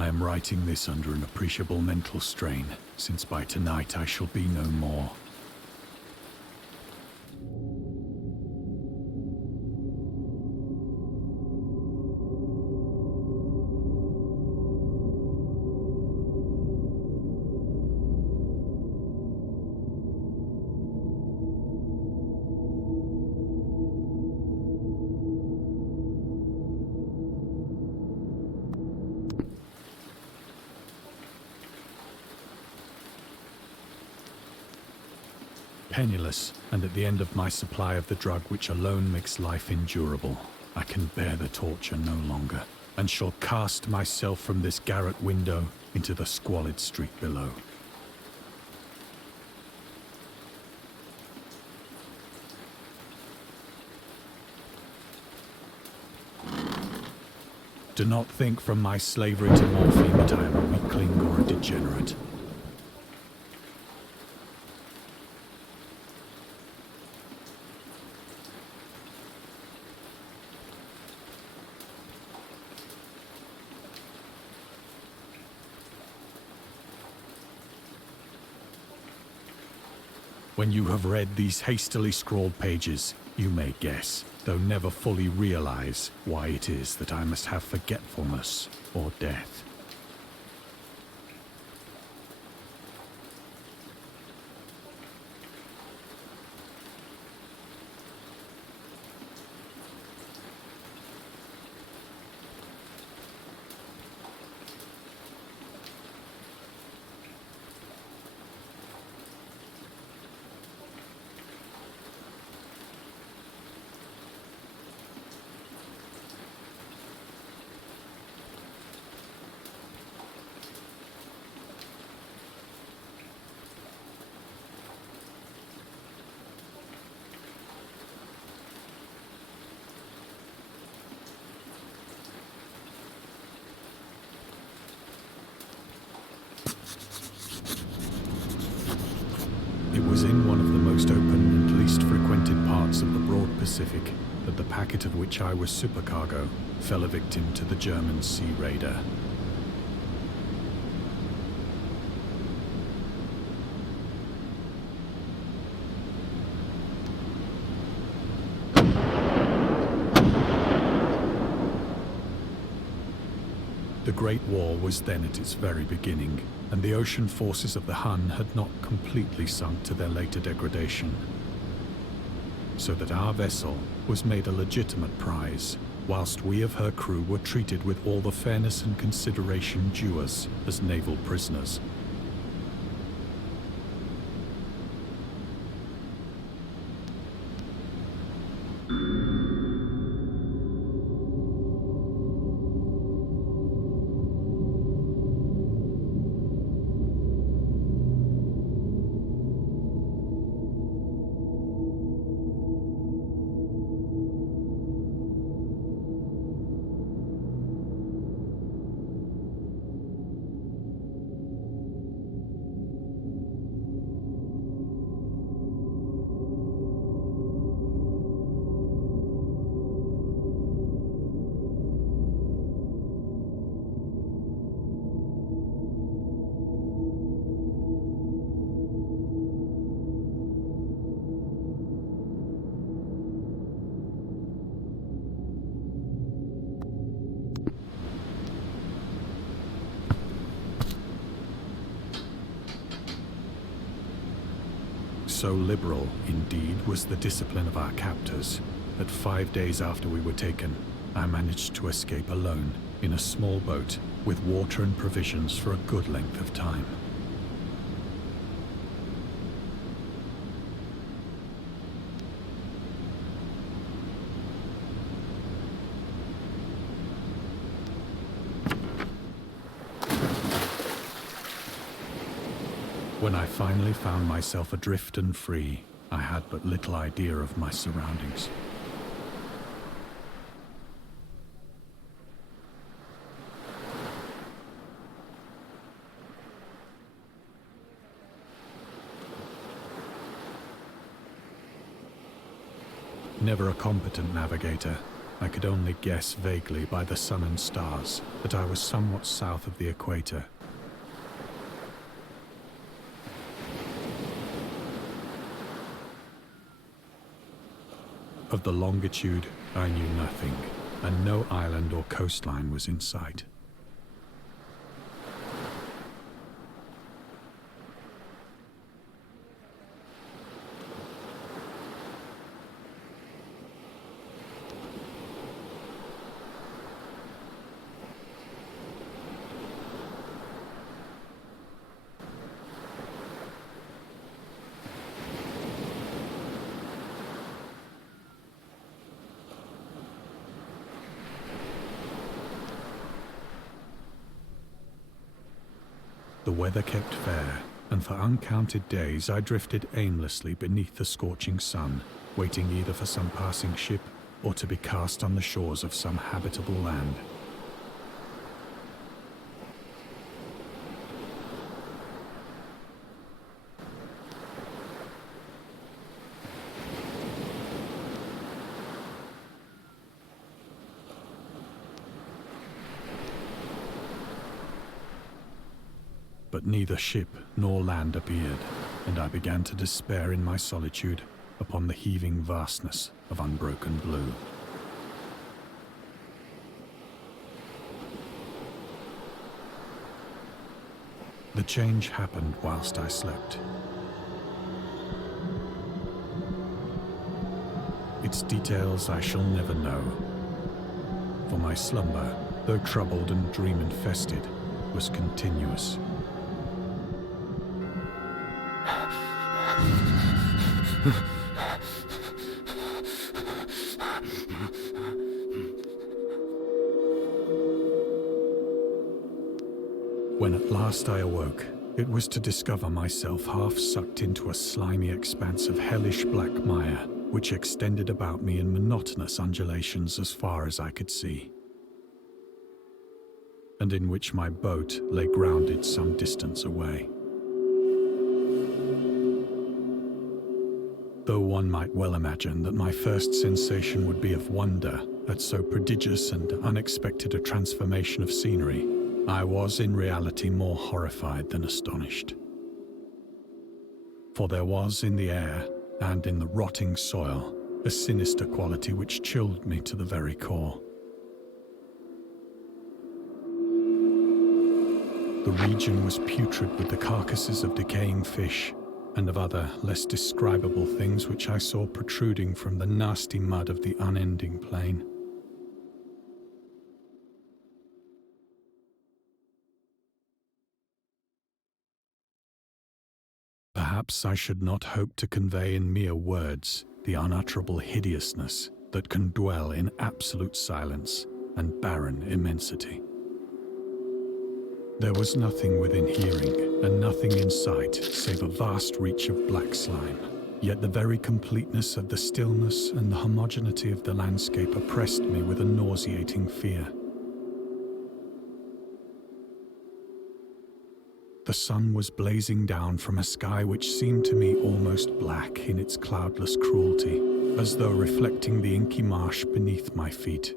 I am writing this under an appreciable mental strain, since by tonight I shall be no more. Penniless, and at the end of my supply of the drug which alone makes life endurable, I can bear the torture no longer, and shall cast myself from this garret window into the squalid street below. Do not think from my slavery to morphine that I am a weakling or a degenerate. When you have read these hastily scrawled pages, you may guess, though never fully realize, why it is that I must have forgetfulness or death. It was in one of the most open and least frequented parts of the broad Pacific that the packet of which I was supercargo fell a victim to the German sea raider. The Great War was then at its very beginning, and the ocean forces of the Hun had not completely sunk to their later degradation. So that our vessel was made a legitimate prize, whilst we of her crew were treated with all the fairness and consideration due us as naval prisoners. So liberal, indeed, was the discipline of our captors, that 5 days after we were taken, I managed to escape alone, in a small boat, with water and provisions for a good length of time. When I finally found myself adrift and free, I had but little idea of my surroundings. Never a competent navigator, I could only guess vaguely by the sun and stars that I was somewhat south of the equator. Of the longitude, I knew nothing, and no island or coastline was in sight. The weather kept fair, and for uncounted days I drifted aimlessly beneath the scorching sun, waiting either for some passing ship or to be cast on the shores of some habitable land. But neither ship nor land appeared, and I began to despair in my solitude upon the heaving vastness of unbroken blue. The change happened whilst I slept. Its details I shall never know, for my slumber, though troubled and dream-infested, was continuous. When at last I awoke, it was to discover myself half sucked into a slimy expanse of hellish black mire, which extended about me in monotonous undulations as far as I could see, and in which my boat lay grounded some distance away. Though one might well imagine that my first sensation would be of wonder at so prodigious and unexpected a transformation of scenery, I was in reality more horrified than astonished. For there was in the air and in the rotting soil a sinister quality which chilled me to the very core. The region was putrid with the carcasses of decaying fish and of other less describable things which I saw protruding from the nasty mud of the unending plain. Perhaps I should not hope to convey in mere words the unutterable hideousness that can dwell in absolute silence and barren immensity. There was nothing within hearing and nothing in sight save a vast reach of black slime, yet the very completeness of the stillness and the homogeneity of the landscape oppressed me with a nauseating fear. The sun was blazing down from a sky which seemed to me almost black in its cloudless cruelty, as though reflecting the inky marsh beneath my feet.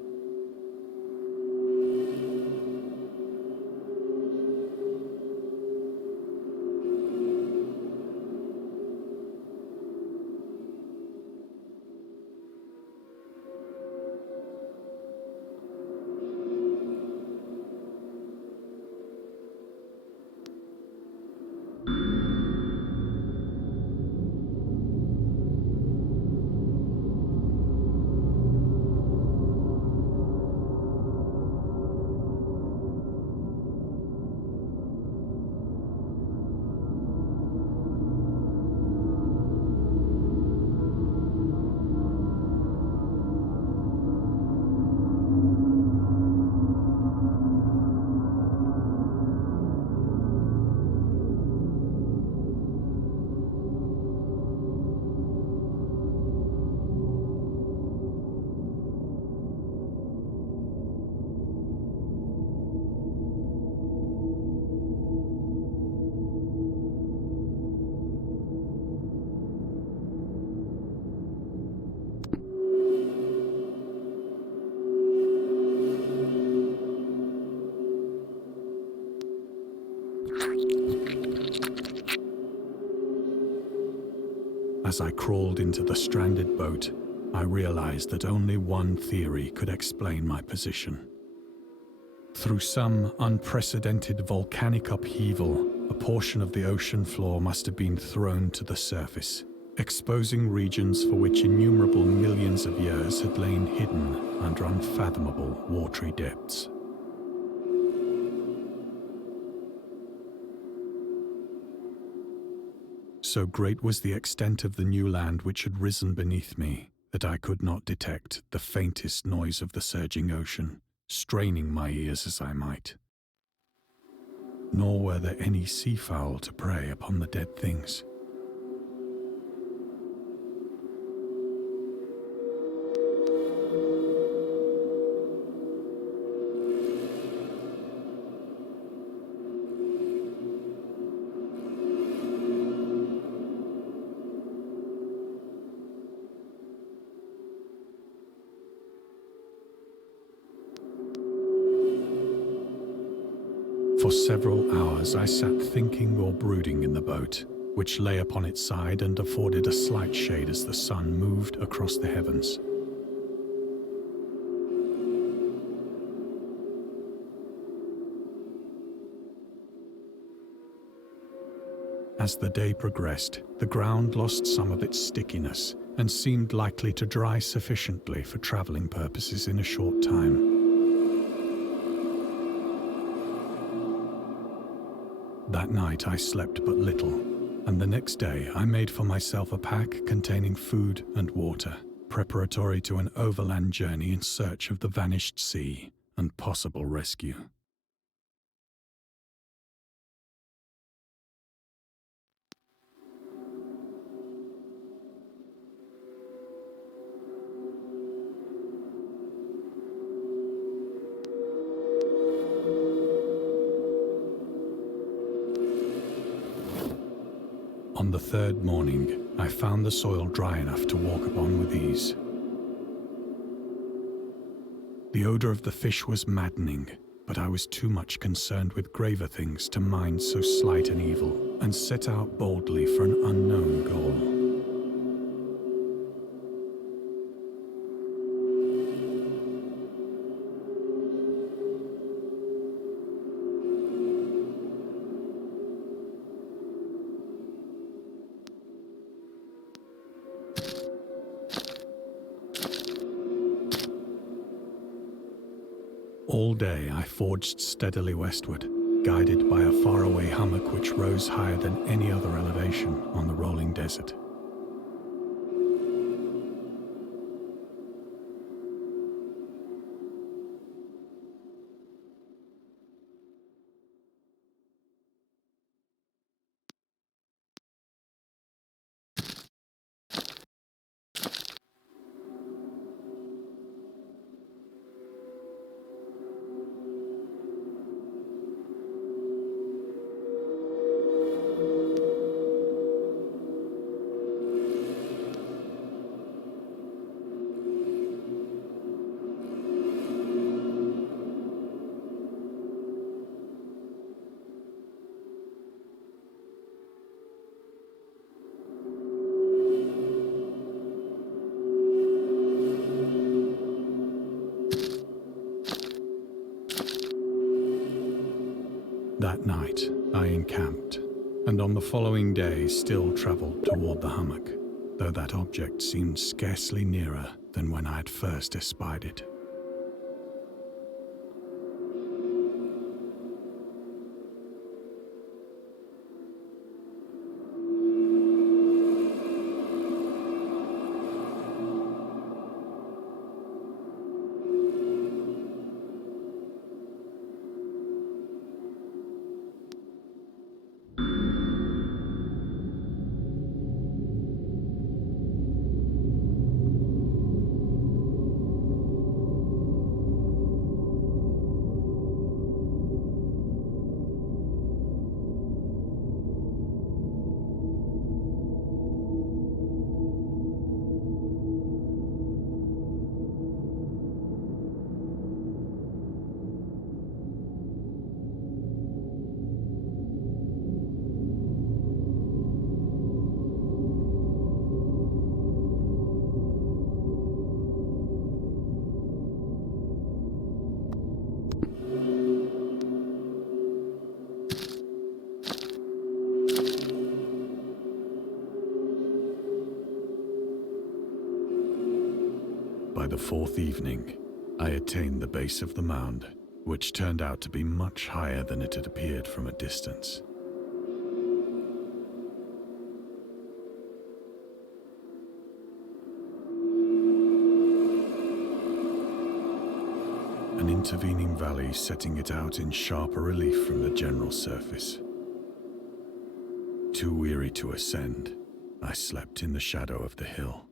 As I crawled into the stranded boat, I realized that only one theory could explain my position. Through some unprecedented volcanic upheaval, a portion of the ocean floor must have been thrown to the surface, exposing regions for which innumerable millions of years had lain hidden under unfathomable watery depths. So great was the extent of the new land which had risen beneath me that I could not detect the faintest noise of the surging ocean, straining my ears as I might. Nor were there any seafowl to prey upon the dead things. For several hours I sat thinking or brooding in the boat, which lay upon its side and afforded a slight shade as the sun moved across the heavens. As the day progressed, the ground lost some of its stickiness and seemed likely to dry sufficiently for traveling purposes in a short time. That night I slept but little, and the next day I made for myself a pack containing food and water, preparatory to an overland journey in search of the vanished sea and possible rescue. On the third morning, I found the soil dry enough to walk upon with ease. The odor of the fish was maddening, but I was too much concerned with graver things to mind so slight an evil, and set out boldly for an unknown goal. All day I forged steadily westward, guided by a faraway hummock which rose higher than any other elevation on the rolling desert. That night, I encamped, and on the following day still travelled toward the hummock, though that object seemed scarcely nearer than when I had first espied it. by the fourth evening, I attained the base of the mound, which turned out to be much higher than it had appeared from a distance. An intervening valley setting it out in sharper relief from the general surface. Too weary to ascend, I slept in the shadow of the hill.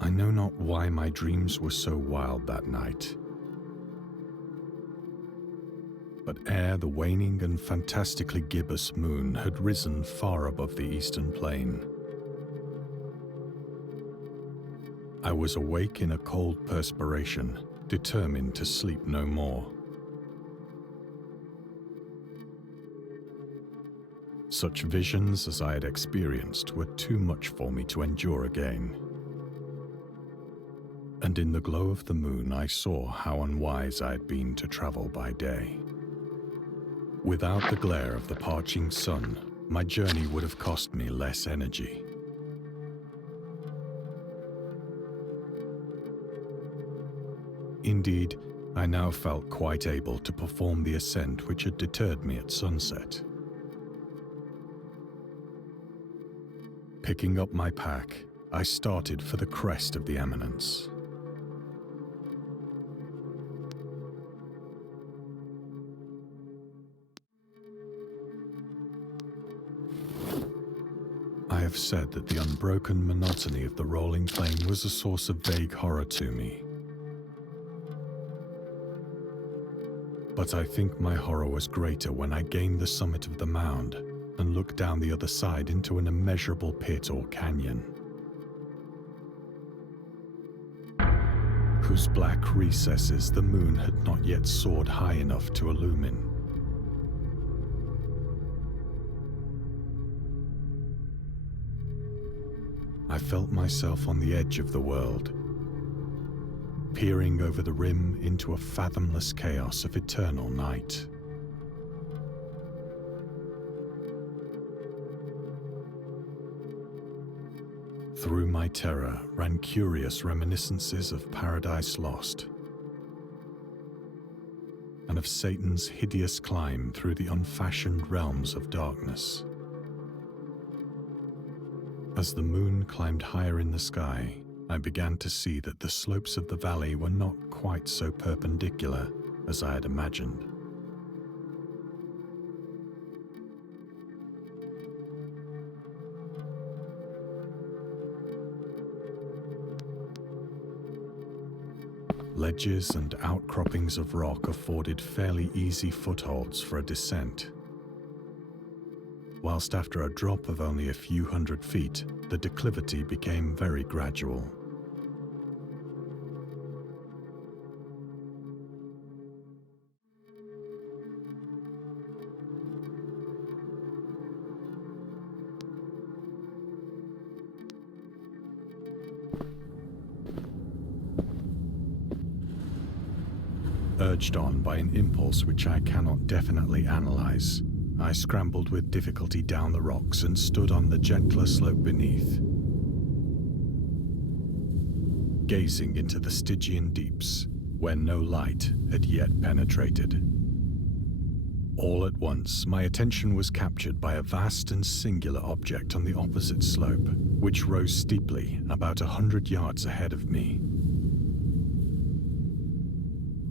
I know not why my dreams were so wild that night. But ere the waning and fantastically gibbous moon had risen far above the eastern plain, I was awake in a cold perspiration, determined to sleep no more. Such visions as I had experienced were too much for me to endure again. And in the glow of the moon I saw how unwise I had been to travel by day. Without the glare of the parching sun, my journey would have cost me less energy. Indeed, I now felt quite able to perform the ascent which had deterred me at sunset. Picking up my pack, I started for the crest of the eminence. I have said that the unbroken monotony of the rolling plain was a source of vague horror to me. But I think my horror was greater when I gained the summit of the mound and looked down the other side into an immeasurable pit or canyon, whose black recesses the moon had not yet soared high enough to illumine. I felt myself on the edge of the world, peering over the rim into a fathomless chaos of eternal night. Through my terror ran curious reminiscences of Paradise Lost and of Satan's hideous climb through the unfashioned realms of darkness. As the moon climbed higher in the sky, I began to see that the slopes of the valley were not quite so perpendicular as I had imagined. Ledges and outcroppings of rock afforded fairly easy footholds for a descent, whilst after a drop of only a few hundred feet, the declivity became very gradual. Urged on by an impulse which I cannot definitely analyze, I scrambled with difficulty down the rocks and stood on the gentler slope beneath, gazing into the Stygian deeps where no light had yet penetrated. All at once, my attention was captured by a vast and singular object on the opposite slope, which rose steeply about 100 yards ahead of me.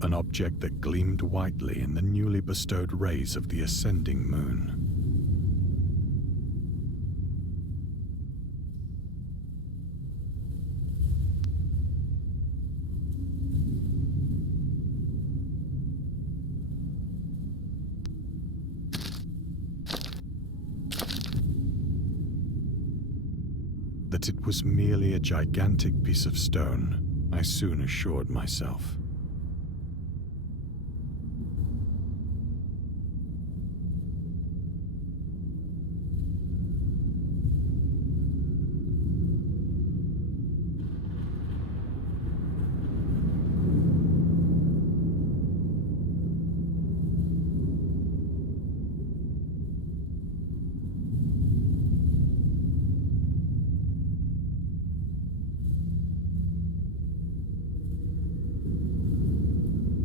An object that gleamed whitely in the newly bestowed rays of the ascending moon. That it was merely a gigantic piece of stone, I soon assured myself.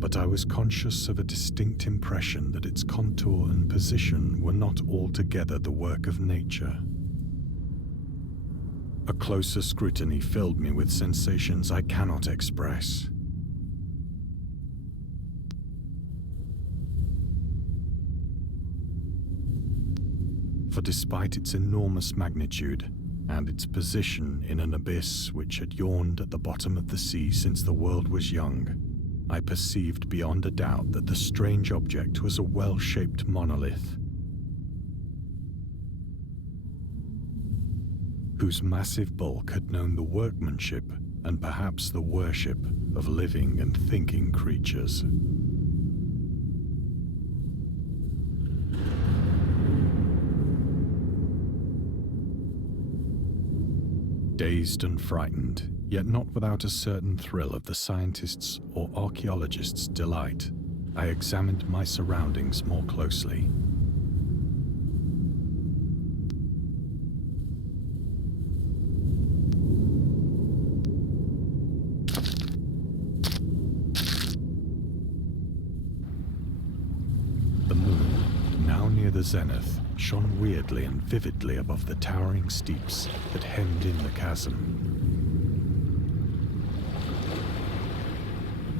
but I was conscious of a distinct impression that its contour and position were not altogether the work of nature. A closer scrutiny filled me with sensations I cannot express. For despite its enormous magnitude and its position in an abyss which had yawned at the bottom of the sea since the world was young, I perceived beyond a doubt that the strange object was a well-shaped monolith, whose massive bulk had known the workmanship and perhaps the worship of living and thinking creatures. Dazed and frightened, yet not without a certain thrill of the scientist's or archaeologist's delight, I examined my surroundings more closely. The moon, now near the zenith, shone weirdly and vividly above the towering steeps that hemmed in the chasm,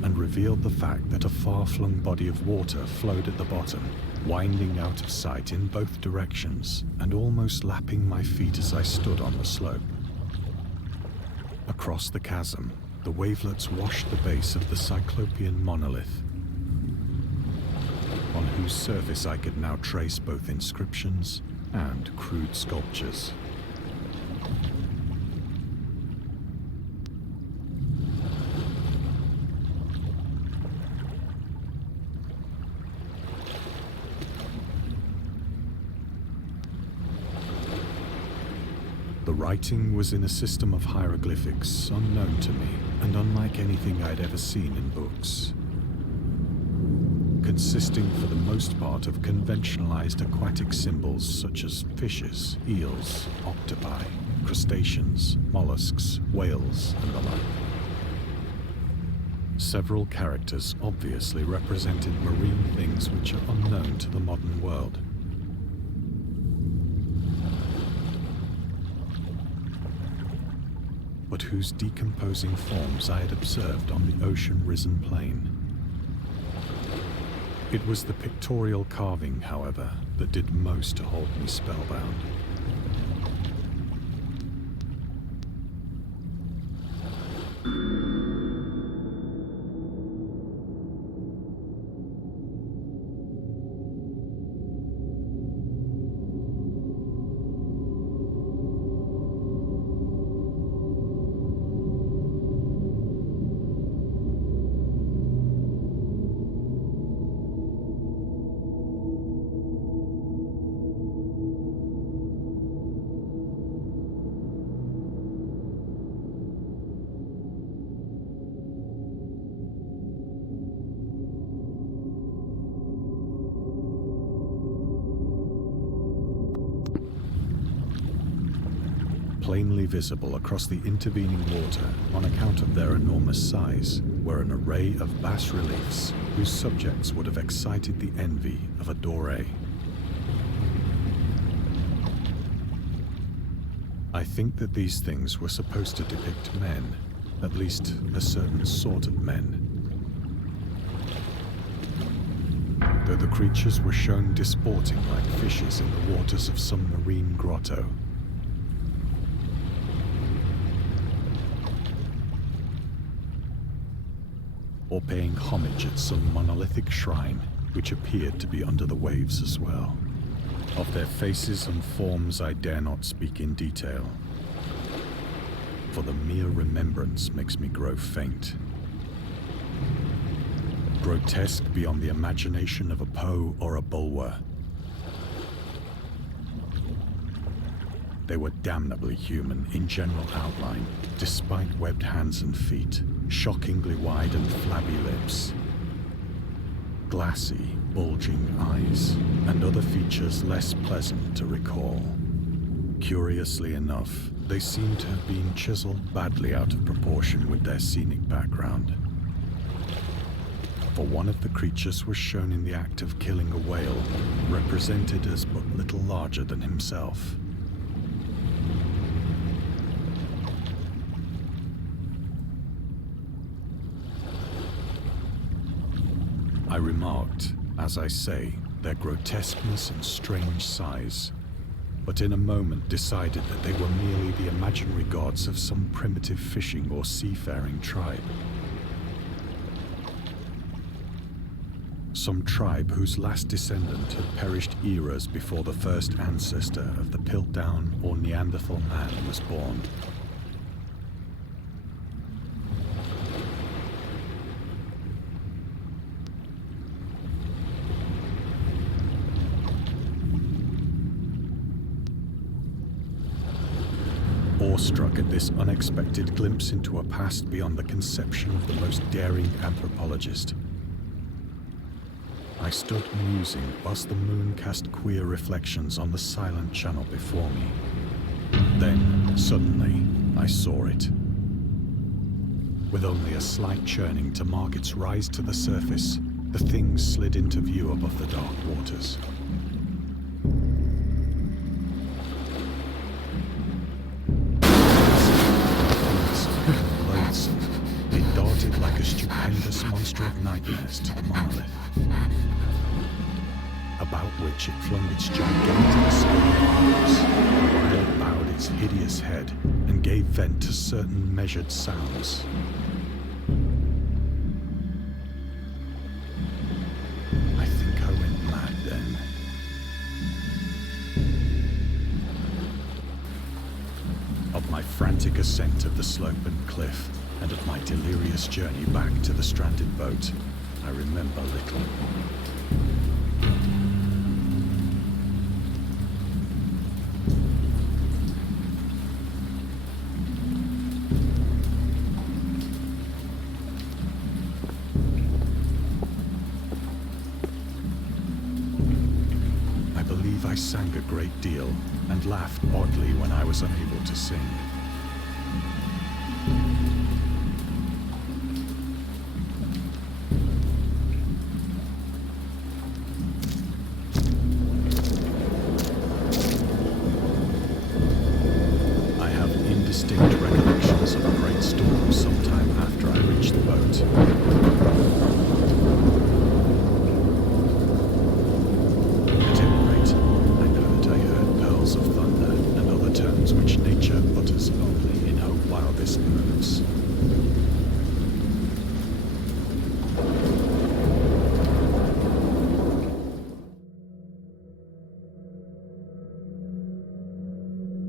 and revealed the fact that a far-flung body of water flowed at the bottom, winding out of sight in both directions and almost lapping my feet as I stood on the slope. Across the chasm, the wavelets washed the base of the cyclopean monolith, on whose surface I could now trace both inscriptions and crude sculptures. The writing was in a system of hieroglyphics unknown to me and unlike anything I'd ever seen in books, consisting for the most part of conventionalized aquatic symbols such as fishes, eels, octopi, crustaceans, mollusks, whales, and the like. Several characters obviously represented marine things which are unknown to the modern world. But whose decomposing forms I had observed on the ocean-risen plain. It was the pictorial carving, however, that did most to hold me spellbound. Plainly visible across the intervening water on account of their enormous size were an array of bas-reliefs whose subjects would have excited the envy of a doré. I think that these things were supposed to depict men, at least a certain sort of men. Though the creatures were shown disporting like fishes in the waters of some marine grotto. Or paying homage at some monolithic shrine which appeared to be under the waves as well. Of their faces and forms I dare not speak in detail, for the mere remembrance makes me grow faint. Grotesque beyond the imagination of a Poe or a Bulwer. They were damnably human in general outline, despite webbed hands and feet, shockingly wide and flabby lips, glassy, bulging eyes, and other features less pleasant to recall. Curiously enough, they seemed to have been chiseled badly out of proportion with their scenic background. for one of the creatures was shown in the act of killing a whale, represented as but little larger than himself. I remarked, as I say, their grotesqueness and strange size, but in a moment decided that they were merely the imaginary gods of some primitive fishing or seafaring tribe. Some tribe whose last descendant had perished eras before the first ancestor of the Piltdown or Neanderthal man was born. Awestruck at this unexpected glimpse into a past beyond the conception of the most daring anthropologist, I stood musing whilst the moon cast queer reflections on the silent channel before me. Then, suddenly, I saw it. With only a slight churning to mark its rise to the surface, the thing slid into view above the dark waters. It darted like a stupendous monster of nightmares to the monolith, about which it flung its gigantic scaly arms, while it bowed its hideous head and gave vent to certain measured sounds. I think I went mad then. Of my frantic ascent of the slope and cliff, and of my delirious journey back to the stranded boat, I remember little. I believe I sang a great deal and laughed oddly when I was unable to sing.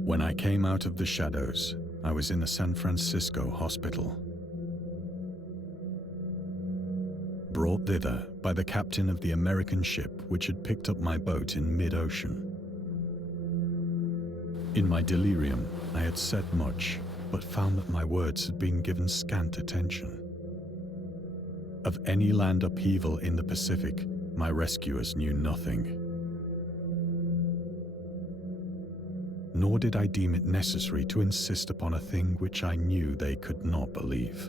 When I came out of the shadows, I was in a San Francisco hospital. Brought thither by the captain of the American ship which had picked up my boat in mid-ocean. In my delirium, I had said much, but found that my words had been given scant attention. Of any land upheaval in the Pacific, my rescuers knew nothing. Nor did I deem it necessary to insist upon a thing which I knew they could not believe.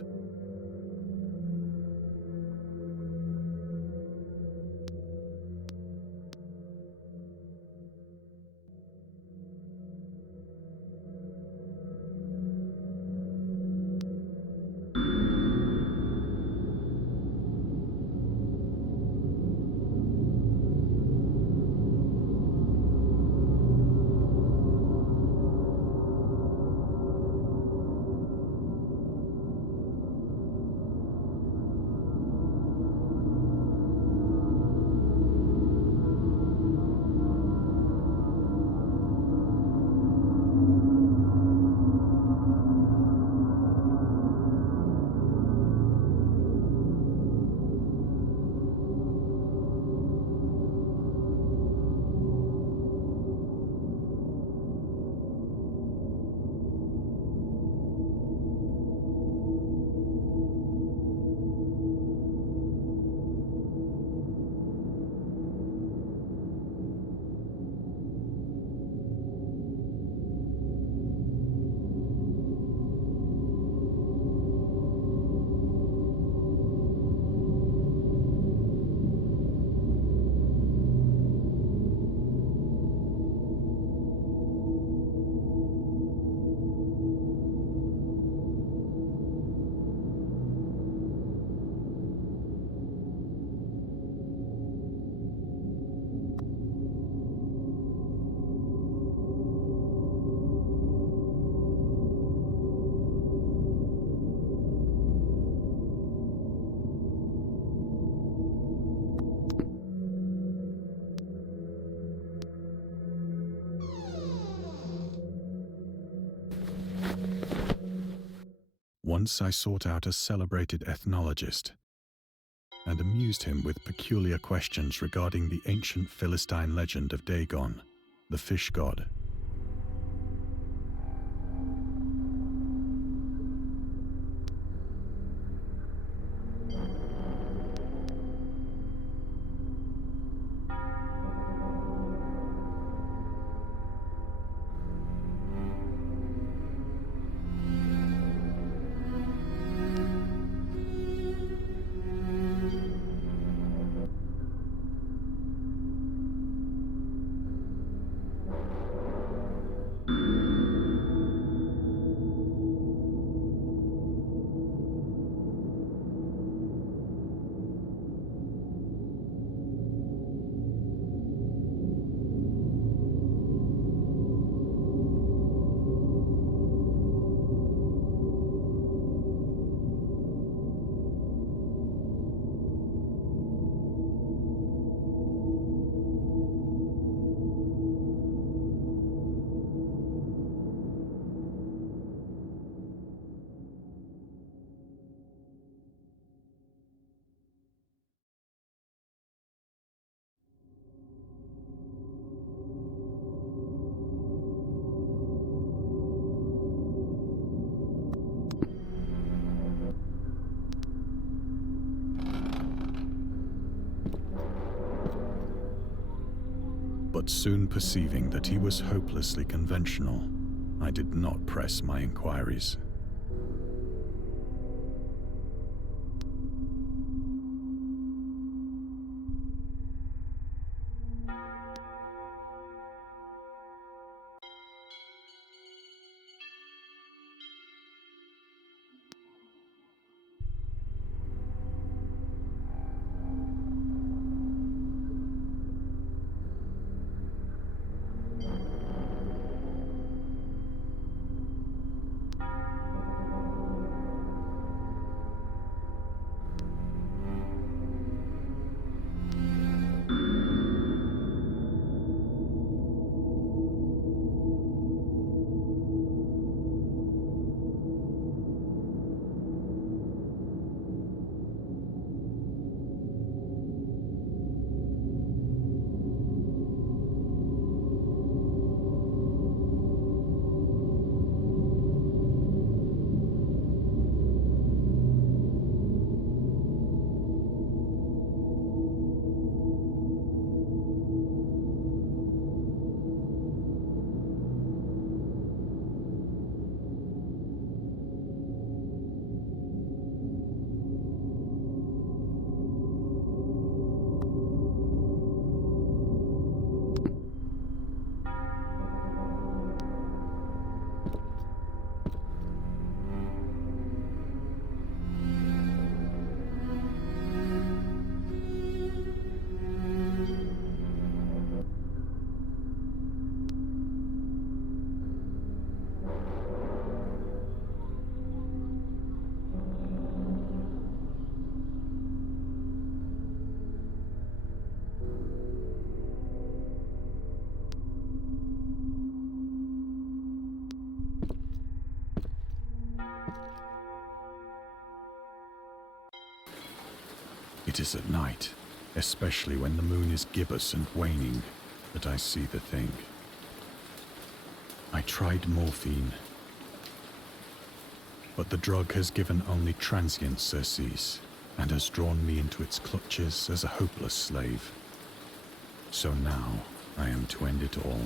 Once I sought out a celebrated ethnologist and amused him with peculiar questions regarding the ancient Philistine legend of Dagon, the fish god. But soon perceiving that he was hopelessly conventional, I did not press my inquiries. It is at night, especially when the moon is gibbous and waning, that I see the thing. I tried morphine, but the drug has given only transient surcease and has drawn me into its clutches as a hopeless slave. So now I am to end it all,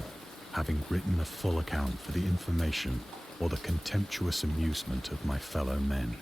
having written a full account for the information or the contemptuous amusement of my fellow men.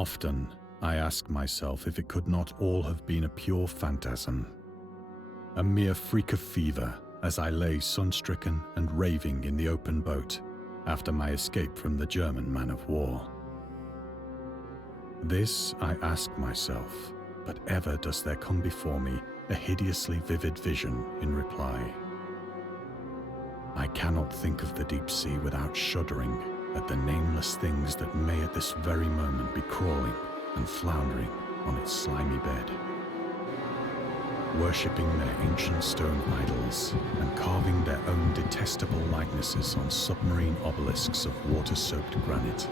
Often, I ask myself if it could not all have been a pure phantasm, a mere freak of fever as I lay sun-stricken and raving in the open boat after my escape from the German man-of-war. This I ask myself, but ever does there come before me a hideously vivid vision in reply. I cannot think of the deep sea without shuddering at the nameless things that may at this very moment be crawling and floundering on its slimy bed, worshipping their ancient stone idols and carving their own detestable likenesses on submarine obelisks of water-soaked granite.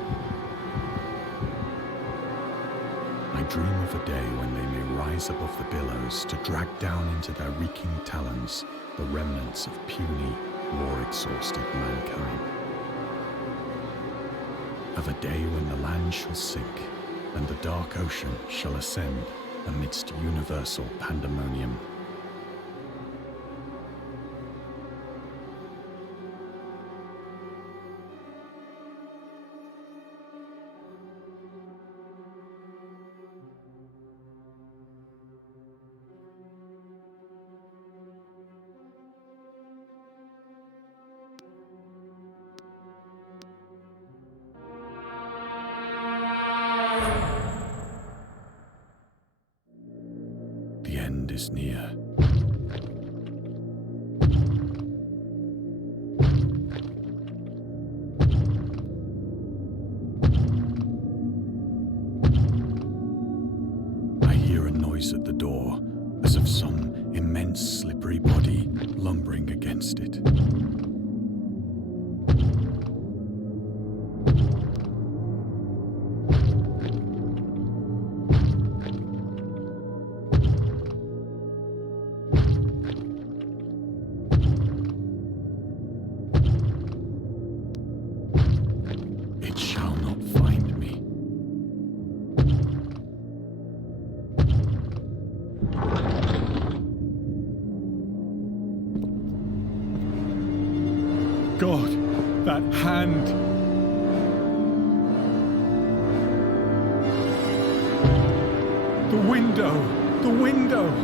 I dream of a day when they may rise above the billows to drag down into their reeking talons the remnants of puny, war-exhausted mankind. Of a day when the land shall sink and the dark ocean shall ascend amidst universal pandemonium. The end is near. I hear a noise at the door, as of some immense slippery body lumbering against it. God, that hand! The window! The window!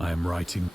I am writing.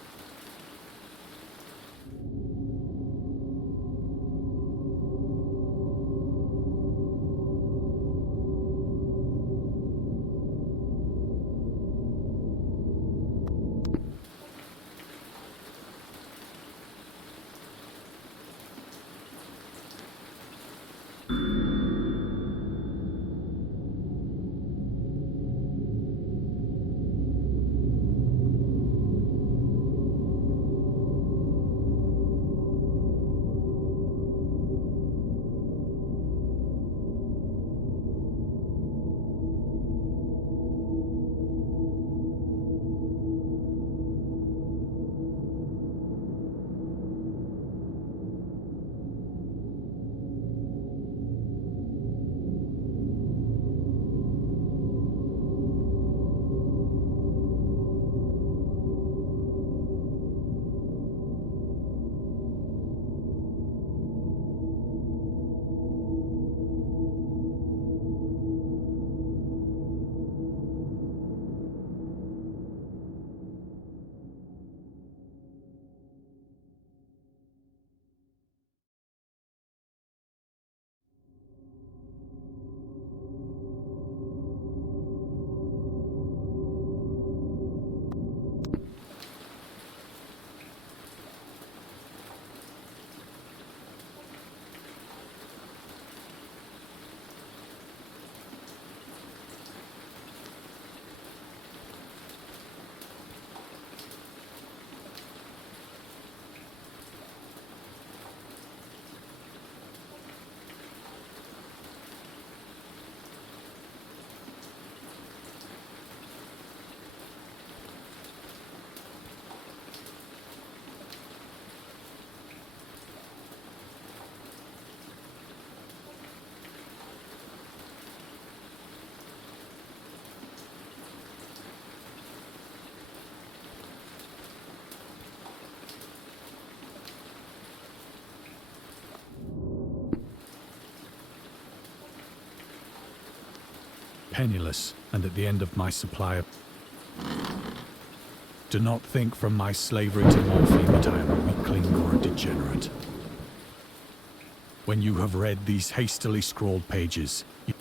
Penniless, and at the end of my supply of... Do not think from my slavery to morphine that I am a weakling or a degenerate. When you have read these hastily scrawled pages, you...